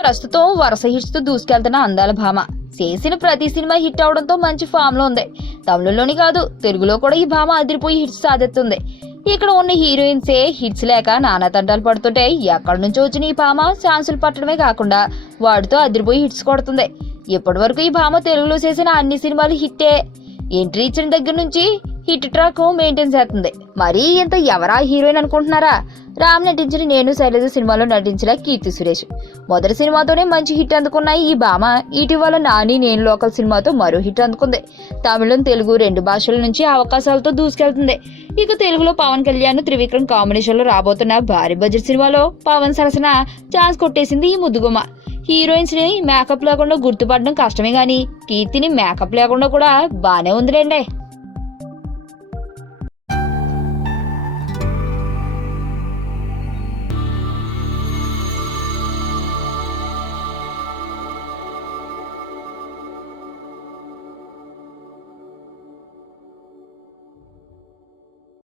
ప్రస్తుతం వరుస హిట్స్ తో దూసుకెళ్తున్న అందాల భామ చేసిన ప్రతి సినిమా హిట్ అవడంతో మంచి ఫామ్ లో ఉంది. తమిళలోని కాదు, తెలుగులో కూడా ఈ భామ అదిరిపోయి హిట్స్ సాధిస్తుంది. ఇక్కడ ఉన్న హీరోయిన్సే హిట్స్ లేక నానా తంటాలు పడుతుంటే ఎక్కడి నుంచో వచ్చిన ఈ భామ ఛాన్సులు పట్టడమే కాకుండా వాటితో అదిరిపోయి హిట్స్ కొడుతుంది. ఇప్పటి వరకు ఈ భామ తెలుగులో చేసిన అన్ని సినిమాలు హిట్టే. ఎంట్రీ ఇచ్చిన దగ్గర నుంచి హిట్ ట్రాక్ మెయింటైన్ చేస్తుంది. మరి ఇంత ఎవరా హీరోయిన్ అనుకుంటున్నారా? రామ్ నటించిన నేను శైలజ సినిమాలో నటించిన కీర్తి సురేష్. మొదటి సినిమాతోనే మంచి హిట్ అందుకున్న ఈ భామ ఇటీవల నాని నేను లోకల్ సినిమాతో మరో హిట్ అందుకుంది. తమిళం, తెలుగు రెండు భాషల నుంచి అవకాశాలతో దూసుకెళ్తుంది. ఇక తెలుగులో పవన్ కళ్యాణ్, త్రివిక్రమ్ కాంబినేషన్ లో రాబోతున్న భారీ బడ్జెట్ సినిమాలో పవన్ సరసన ఛాన్స్ కొట్టేసింది ఈ ముద్దుగుమ్మ. హీరోయిన్స్ ని మేకప్ లేకుండా గుర్తుపడడం కష్టమే గానీ కీర్తిని మేకప్ లేకుండా కూడా బానే ఉందిలేండి.